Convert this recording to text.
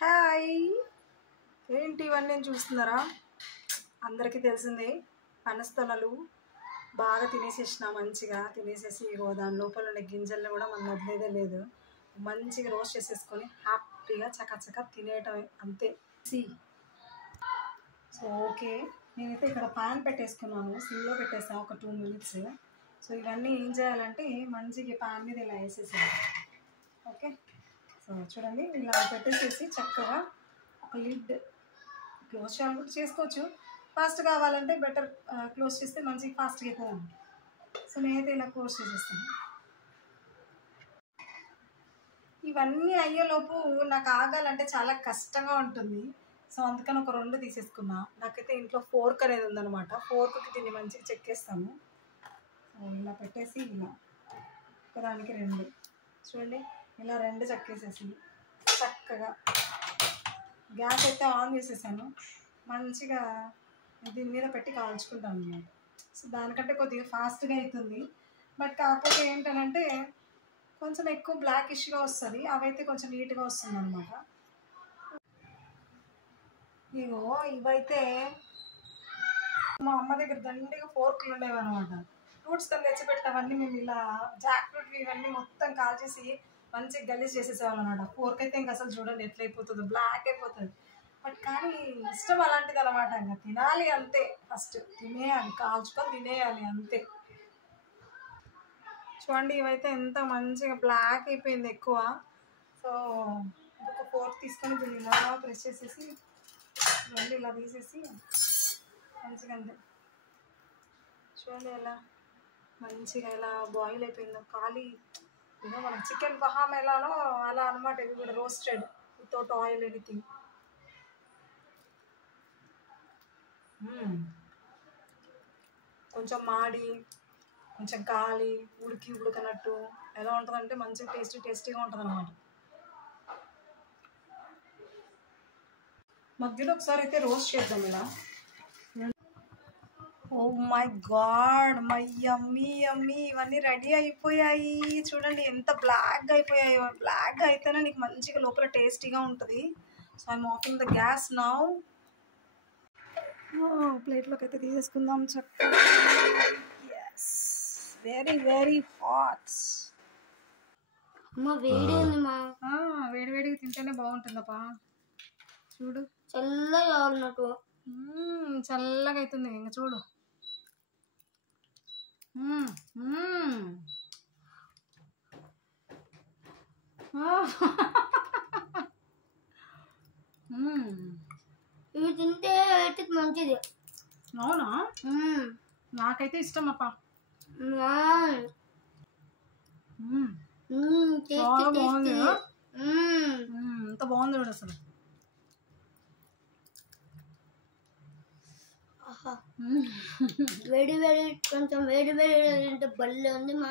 Hi, ఏంటి ఇవన్నీ చూస్తున్నారా? అందరికీ తెలిసిందే, పనస్తొనలు బాగా తినేసేసిన, మంచిగా తినేసేసి దాని లోపల ఉండే గింజల్ని కూడా మనం వదిలేదే లేదు. మంచిగా రోస్ట్ చేసేసుకొని హ్యాపీగా చకచక తినేయటమే, అంతే. సో ఓకే, నేనైతే ఇక్కడ పాన్ పెట్టేసుకున్నాను, సిమ్లో పెట్టేసాను ఒక 2 minutes. సో ఇవన్నీ ఏం చేయాలంటే మంచిగా పాన్ మీద ఇలా వేసేసాను. ఓకే, సో చూడండి, ఇలా పెట్టేసేసి చక్కగా ఒక లిడ్ క్లోజ్ చేయాలనుకుంటే చేసుకోవచ్చు. ఫాస్ట్ కావాలంటే బెటర్ క్లోజ్ చేస్తే మంచిగా ఫాస్ట్గా అవుతుంది. సో నేనైతే ఇలా క్లోజ్ చేసేస్తాను. ఇవన్నీ అయ్యేలోపు నాకు ఆగాలంటే చాలా కష్టంగా ఉంటుంది. సో అందుకని ఒక 2 తీసేసుకున్నా. నాకైతే ఇంట్లో ఫోర్క్ అనేది ఉందన్నమాట. ఫోర్క్కి దీన్ని మంచిగా చెక్కేస్తాను. సో ఇలా పెట్టేసి ఇలా ఒకదానికి 2 చూడండి, ఇలా 2 చెక్కేసేసి చక్కగా గ్యాస్ అయితే ఆన్ చేసేసాను. మంచిగా దీని మీద పెట్టి కాల్చుకుంటాను అన్నమాట. సో దానికంటే కొద్దిగా ఫాస్ట్గా అవుతుంది. బట్ కాకపోతే ఏంటంటే కొంచెం ఎక్కువ బ్లాకిష్గా వస్తుంది, అవైతే కొంచెం నీట్గా వస్తుంది అనమాట. ఇగో ఇవైతే మా అమ్మ దగ్గర దండిగా ఫోర్క్లు ఉండేవి అనమాట. ఫ్రూట్స్ తను తెచ్చిపెట్టవన్నీ మేము ఇలా జాక్ ఫ్రూట్ ఇవన్నీ మొత్తం కాల్చేసి మంచిగా గలీజ్ చేసేసేవాళ్ళు అనమాట. ఫోర్క్ అయితే ఇంకా అసలు చూడండి ఎట్లయిపోతుందో, బ్లాక్ అయిపోతుంది. బట్ కానీ ఇష్టం అలాంటిది అనమాట. ఇంకా తినాలి అంతే, ఫస్ట్ తినేయాలి, కాల్చుకొని తినేయాలి అంతే. చూడండి ఇవైతే ఎంత మంచిగా బ్లాక్ అయిపోయింది ఎక్కువ. సో ఇంకొక ఫోర్క్ తీసుకొని దీన్ని ఇలా ప్రెస్ చేసేసి రెండు ఇలా తీసేసి మంచిగా అంతే. చూడండి ఎలా మంచిగా ఎలా బాయిల్ అయిపోయిందో, ఖాళీ ఏదో మనం చికెన్ బహామ్ ఎలానో అలా అనమాట. ఇవి కూడా రోస్టెడ్ వితౌట్ ఆయిల్ ఎనీథింగ్. కొంచెం మాడి కొంచెం కాలి ఉడకనట్టు ఎలా ఉంటుందంటే మంచిగా టేస్టీగా ఉంటుంది అన్నమాట. మధ్యలో ఒకసారి అయితే రోస్ట్ చేద్దాం ఇలా. ఓ మై గాడ్, మై యమ్మీ యమ్మీ, ఇవన్నీ రెడీ అయిపోయాయి. చూడండి ఎంత బ్లాక్గా అయిపోయాయో. బ్లాక్గా అయితేనే నీకు మంచిగా లోపల టేస్టీగా ఉంటుంది. So I'm offing the gas now. ప్లేట్లోకి అయితే తీసేసుకుందాం చక్కగా. Yes, very very hot. వేడివేడిగా తింటేనే బాగుంటుందప్పా. చూడు చల్లగా ఉన్నట్టు, చల్లగా అవుతుంది ఇంకా చూడు. ఇవి తింటే హెల్త్కి మంచిది. అవునా? నాకైతే ఇష్టం అప్ప. చాలా బాగుంది, ఎంత బాగుంది చూడు అసలు. వేడి వేడి కొంచెం వేడి వేడి తింటే బల్లే ఉంది మా.